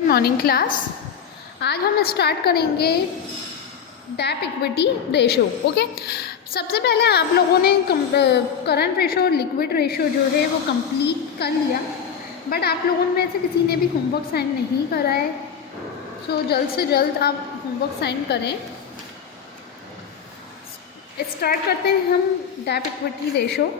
Morning class. आज हम start करेंगे डेप इक्विटी रेशो। ओके, सबसे पहले आप लोगों ने करंट रेशो और लिक्विड रेशो जो है वो कंप्लीट कर लिया, बट आप लोगों में से किसी ने भी होमवर्क साइन नहीं करा है। सो जल्द से जल्द आप होमवर्क साइन करें। स्टार्ट करते हैं हम debt equity ratio.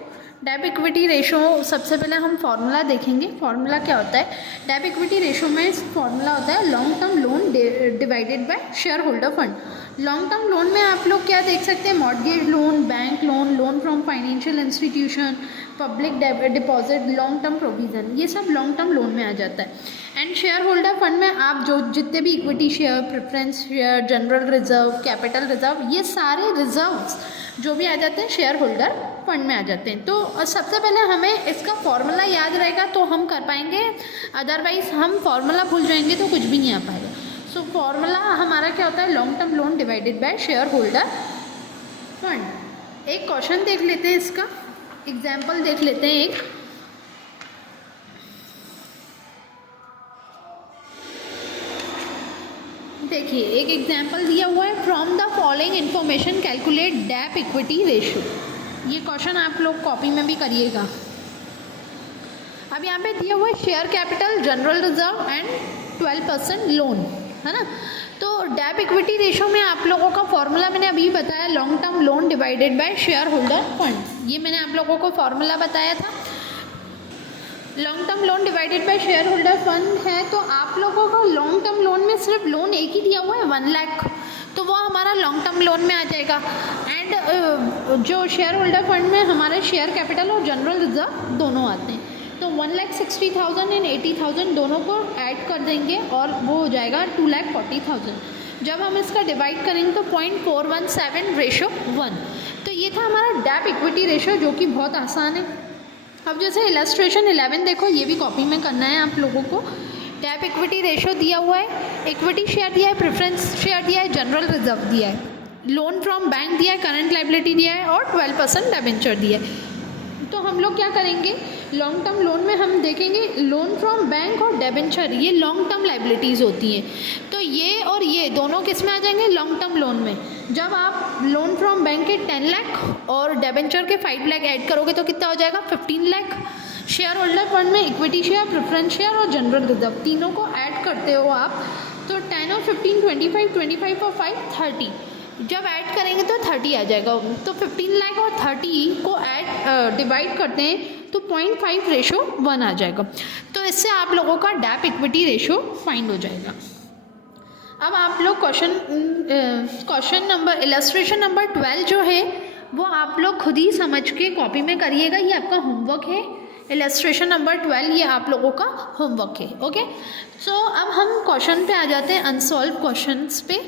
Debt equity ratio सबसे पहले हम फार्मूला देखेंगे। फार्मूला क्या होता है? डेप इक्विटी रेशो में फार्मूला होता है long term loan divided by shareholder fund. Long term loan में आप लोग क्या देख सकते हैं? Mortgage loan, bank loan, loan from financial institution, public deposit, long term provision, ये सब लॉन्ग टर्म लोन में आ जाता है। एंड शेयर होल्डर फंड में आप जो जितने भी equity share, preference share, general reserve, capital reserve, ये सारे रिजर्व्स जो भी आ जाते हैं शेयर होल्डर फंड में आ जाते हैं। तो सबसे पहले हमें इसका फॉर्मूला याद रहेगा तो हम कर पाएंगे, अदरवाइज हम फॉर्मूला भूल जाएंगे तो कुछ भी नहीं आ पाएगा। सो फॉर्मूला हमारा क्या होता है? Long term loan divided by shareholder fund. एक क्वेश्चन देख लेते हैं, इसका एग्जाम्पल देख लेते हैं। एक देखिए, एक एग्जाम्पल दिया हुआ है, from the following information calculate debt equity ratio. ये क्वेश्चन आप लोग कॉपी में भी करिएगा। अब यहाँ पे दिया हुआ है share capital, general reserve and 12% loan, है ना। तो डेप इक्विटी रेशियो में आप लोगों का फॉर्मूला मैंने अभी बताया, long term loan divided by shareholder fund. ये मैंने आप लोगों को फॉर्मूला बताया था। Long term loan divided by shareholder fund है, तो आप लोगों को लॉन्ग टर्म लोन में सिर्फ लोन एक ही दिया हुआ है 1 लाख, तो वो हमारा लॉन्ग टर्म लोन में आ जाएगा। एंड जो शेयर होल्डर फंड में हमारे शेयर कैपिटल और जनरल रिजर्व दोनों आते हैं, तो 1,60,000 एंड 80,000 दोनों को ऐड कर देंगे और वो हो जाएगा 2,40,000। जब हम इसका डिवाइड करेंगे तो 0.417/1। तो ये था हमारा डेप इक्विटी रेशियो, जो कि बहुत आसान है। अब जैसे इलस्ट्रेशन 11 देखो, ये भी कॉपी में करना है आप लोगों को। डेप इक्विटी रेशियो दिया हुआ है, इक्विटी शेयर दिया है, प्रेफरेंस शेयर दिया है, जनरल रिजर्व दिया है, लोन फ्रॉम बैंक दिया है, करंट लाइबिलिटी दिया है और 12% डिबेंचर दिया है। तो हम लोग क्या करेंगे? लॉन्ग टर्म लोन में हम देखेंगे लोन फ्रॉम बैंक और डिबेंचर, ये लॉन्ग टर्म लाइबिलिटीज़ होती हैं। तो ये और ये दोनों किस में आ जाएंगे? लॉन्ग टर्म लोन में। जब आप लोन फ्रॉम बैंक के 10 लाख और डिबेंचर के 5 लाख ऐड करोगे तो कितना हो जाएगा? 15 लाख। शेयर होल्डर फंड में इक्विटी शेयर, प्रेफरेंस शेयर और जनरल रिजर्व तीनों को ऐड करते हो आप, तो 10 और 15 25, 25 और 5 30। जब ऐड करेंगे तो 30 आ जाएगा। तो 15 लाख और 30 को ऐड डिवाइड करते हैं तो 0.5/1 आ जाएगा। तो इससे आप लोगों का डेप इक्विटी रेशियो फाइंड हो जाएगा। अब आप लोग क्वेश्चन नंबर इलस्ट्रेशन नंबर 12 जो है वो आप लोग खुद ही समझ के कॉपी में करिएगा, ये आपका होमवर्क है। इलस्ट्रेशन नंबर 12 ये आप लोगों का होमवर्क है। ओके, सो अब हम क्वेश्चन पे आ जाते हैं, अनसॉल्व क्वेश्चंस पे।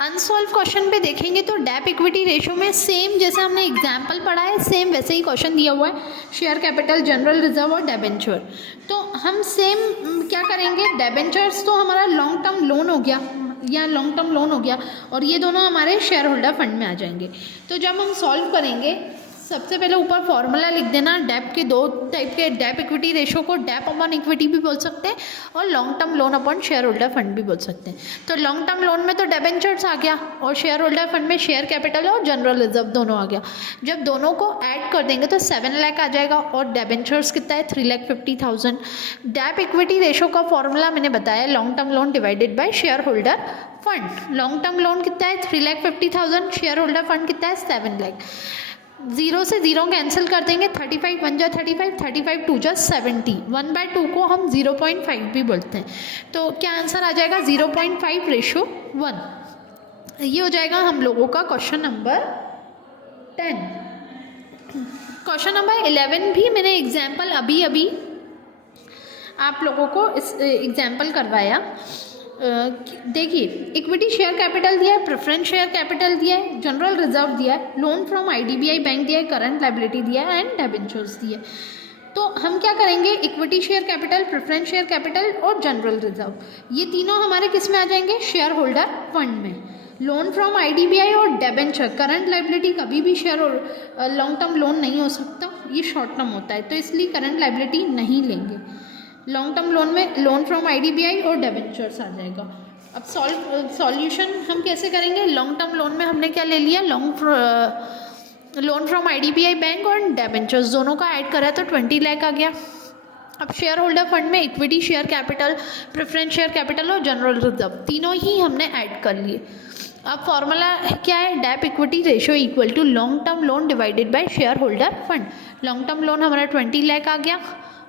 अनसॉल्व क्वेश्चन पे देखेंगे तो डेप इक्विटी रेशियो में सेम जैसा हमने एग्जाम्पल पढ़ा है, सेम वैसे ही क्वेश्चन दिया हुआ है, शेयर कैपिटल, जनरल रिजर्व और डिबेंचर। तो हम सेम क्या करेंगे? डिबेंचर्स तो हमारा लॉन्ग टर्म लोन हो गया या लॉन्ग टर्म लोन हो गया, और ये दोनों हमारे शेयर होल्डर फंड में आ जाएंगे। तो जब हम सॉल्व करेंगे, सबसे पहले ऊपर फॉर्मूला लिख देना। डेप के 2 टाइप के, डेप इक्विटी रेशियो को डेप अपॉन इक्विटी भी बोल सकते हैं और long term loan upon share holder fund भी बोल सकते हैं। तो लॉन्ग टर्म लोन में तो डिबेंचर्स आ गया और शेयर होल्डर फंड में शेयर कैपिटल और जनरल रिजर्व दोनों आ गया। जब दोनों को ऐड कर देंगे तो 7 लाख आ जाएगा और डिबेंचर्स कितना है? 3,50,000। डेप इक्विटी रेशियो का फॉर्मूला मैंने बताया, long term loan divided by shareholder fund. Long term loan कितना है? 3,50,000। शेयर होल्डर फंड कितना है? 7 लाख। 0 से 0 कैंसिल कर देंगे, 35 1 जा 35, 35 2 जा 70, 1/2 को हम 0.5 भी बोलते हैं। तो क्या आंसर आ जाएगा? 0.5/1। ये हो जाएगा हम लोगों का क्वेश्चन नंबर 10। क्वेश्चन नंबर 11 भी मैंने एग्जाम्पल अभी आप लोगों को इस एग्जाम्पल करवाया। देखिए, इक्विटी शेयर कैपिटल दिया है, प्रेफरेंस शेयर कैपिटल दिया है, जनरल रिजर्व दिया है, लोन फ्रॉम आईडीबीआई बैंक दिया है, करंट लाइबिलिटी दिया है एंड डिबेंचर्स दिया है। तो हम क्या करेंगे? Equity share capital, preference share capital और जनरल रिजर्व, ये तीनों हमारे किस में आ जाएंगे? शेयर होल्डर फंड में। लोन फ्रॉम आईडीबीआई और डिबेंचर, करंट लाइबिलिटी कभी भी शेयर और लॉन्ग टर्म लोन नहीं हो सकता, ये शॉर्ट टर्म होता है, तो इसलिए करंट लाइबिलिटी नहीं लेंगे। लॉन्ग टर्म लोन में लोन फ्रॉम IDBI और डेबेंचर्स आ जाएगा। अब सॉल्यूशन हम कैसे करेंगे? लॉन्ग टर्म लोन में हमने क्या ले लिया, लोन फ्रॉम IDBI बैंक और डेबेंचर्स दोनों का ऐड करा तो 20 लाख आ गया। अब शेयर होल्डर फंड में equity share capital, preference share capital और जनरल रिजर्व तीनों ही हमने ऐड कर लिए। अब फॉर्मूला क्या है? Debt equity ratio equal to long term loan divided by shareholder fund. Long term loan हमारा 20 लाख आ गया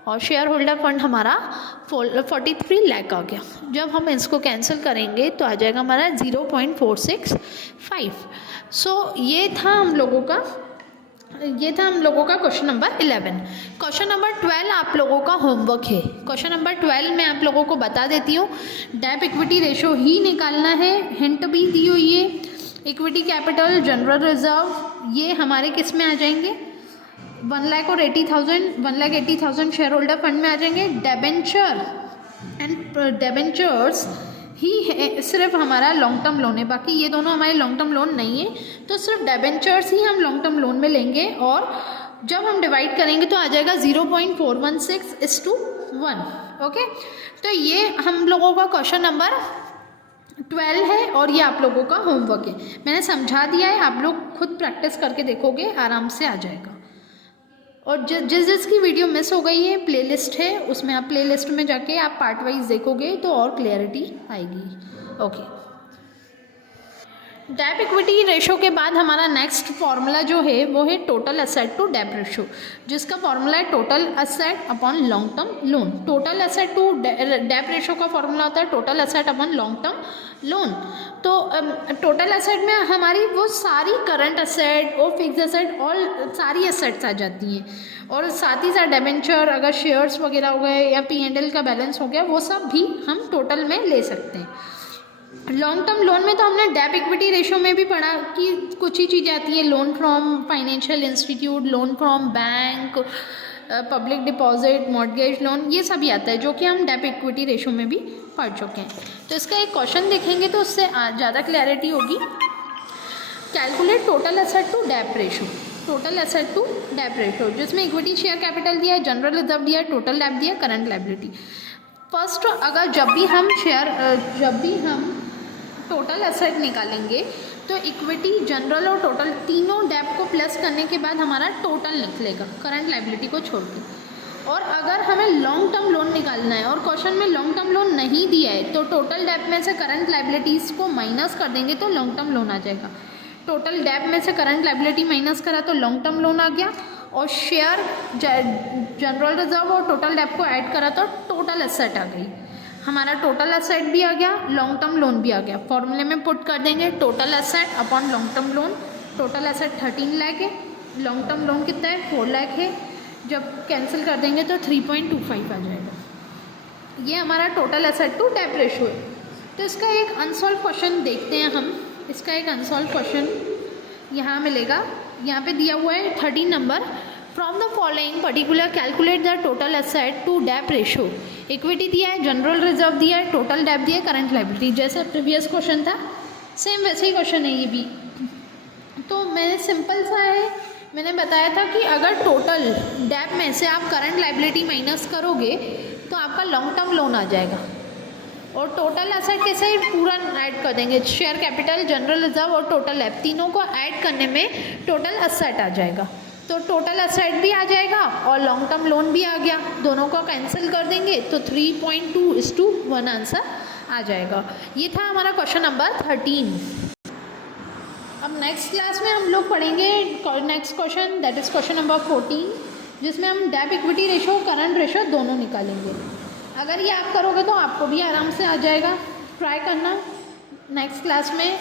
और शेयर होल्डर फंड हमारा 43 लाख आ गया। जब हम इसको कैंसिल करेंगे तो आ जाएगा हमारा 0.465। सो ये था हम लोगों का क्वेश्चन नंबर 11। क्वेश्चन नंबर 12 आप लोगों का होमवर्क है। क्वेश्चन नंबर 12 में आप लोगों को बता देती हूँ, डेप इक्विटी रेशो ही निकालना है। हिंट भी दी हुई है। इक्विटी कैपिटल, जनरल रिजर्व ये हमारे किस में आ जाएंगे? 1,80,000 शेयर होल्डर फंड में आ जाएंगे। डेबेंचर्स ही है, सिर्फ हमारा लॉन्ग टर्म लोन है, बाकी ये दोनों हमारे लॉन्ग टर्म लोन नहीं है, तो सिर्फ डेबेंचर्स ही हम लॉन्ग टर्म लोन में लेंगे और जब हम डिवाइड करेंगे तो आ जाएगा 0.416:1। ओके, तो ये हम लोगों का क्वेश्चन नंबर 12 है और ये आप लोगों का होमवर्क है। मैंने समझा दिया है, आप लोग खुद प्रैक्टिस करके देखोगे, आराम से आ जाएगा। और जिसकी वीडियो मिस हो गई है, प्लेलिस्ट है, उसमें आप प्लेलिस्ट में जाके आप पार्ट वाइज देखोगे तो और क्लैरिटी आएगी। ओके, डेप इक्विटी रेशो के बाद हमारा नेक्स्ट फॉर्मूला जो है वो है total asset to debt ratio, जिसका फॉर्मूला है total asset upon long term loan. Total asset to debt ratio का फॉर्मूला होता है total asset upon long term loan. तो टोटल एसेट में हमारी वो सारी करंट एसेट और फिक्स एसेट और सारी एसेट्स आ जाती हैं, और साथ ही साथ डेबेंचर, अगर शेयर्स वगैरह हो गए या P&L का बैलेंस हो गया, वो सब भी हम टोटल में ले सकते हैं। लॉन्ग टर्म लोन में तो हमने डेप इक्विटी रेशो में भी पढ़ा कि कुछ ही चीज़ें आती हैं, loan from financial institute, loan from bank, public deposit, mortgage loan, ये सभी आता है जो कि हम डेप इक्विटी रेशो में भी पढ़ चुके हैं। तो इसका एक क्वेश्चन देखेंगे तो उससे ज़्यादा क्लैरिटी होगी। Calculate total asset to debt ratio, total asset to debt ratio, जिसमें इक्विटी शेयर कैपिटल दिया है, जनरल रिजर्व दिया है, टोटल डेप दिया है, करंट लायबिलिटी। फर्स्ट, अगर जब भी हम टोटल एसेट निकालेंगे तो इक्विटी, जनरल और टोटल तीनों डेप को प्लस करने के बाद हमारा टोटल निकलेगा करंट लायबिलिटी को छोड़ के। और अगर हमें लॉन्ग टर्म लोन निकालना है और क्वेश्चन में लॉन्ग टर्म लोन नहीं दिया है तो टोटल डेप में से करंट लायबिलिटीज़ को माइनस कर देंगे तो लॉन्ग टर्म लोन आ जाएगा। टोटल डेप में से करंट लायबिलिटी माइनस करा तो लॉन्ग टर्म लोन आ गया, और शेयर, जनरल रिजर्व और टोटल डेप को ऐड करा तो टोटल एसेट आ गई। हमारा टोटल एसेट भी आ गया, लॉन्ग टर्म लोन भी आ गया। फॉर्मूले में पुट कर देंगे total asset upon long term loan. Total asset 13 lakh है, लॉन्ग टर्म लोन कितना है 4 लाख है। जब कैंसिल कर देंगे तो 3.25 आ जाएगा। ये हमारा total asset to debt ratio है। तो इसका एक अनसॉल्व क्वेश्चन देखते हैं हम। इसका एक अनसॉल्व क्वेश्चन यहाँ मिलेगा, यहाँ पे दिया हुआ है 13 number. From the following particular calculate the total asset to debt ratio. Equity दिया है, जनरल रिजर्व दिया है, टोटल डेप दिया है, करंट लायबिलिटी, जैसे प्रीवियस क्वेश्चन था सेम वैसे ही क्वेश्चन है ये भी। तो मैंने सिंपल सा है, मैंने बताया था कि अगर टोटल डेप में से आप करंट लायबिलिटी माइनस करोगे तो आपका लॉन्ग टर्म लोन आ जाएगा, और टोटल एसेट कैसे पूरा ऐड कर देंगे, शेयर कैपिटल, जनरल रिजर्व और टोटल डेप तीनों को ऐड करने में टोटल एसेट आ जाएगा। तो टोटल एसेट भी आ जाएगा और लॉन्ग टर्म लोन भी आ गया, दोनों को कैंसिल कर देंगे तो 3.2:1 आंसर आ जाएगा। ये था हमारा क्वेश्चन नंबर 13। अब नेक्स्ट क्लास में हम लोग पढ़ेंगे next question, that is question number 14, जिसमें हम debt equity ratio, current ratio दोनों निकालेंगे। अगर ये आप करोगे तो आपको भी आराम से आ जाएगा। ट्राई करना नेक्स्ट क्लास में।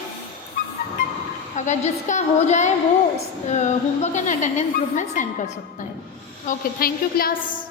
अगर जिसका हो जाए वो होमवर्क एंड अटेंडेंस ग्रुप में सेंड कर सकता है। Okay, thank you class.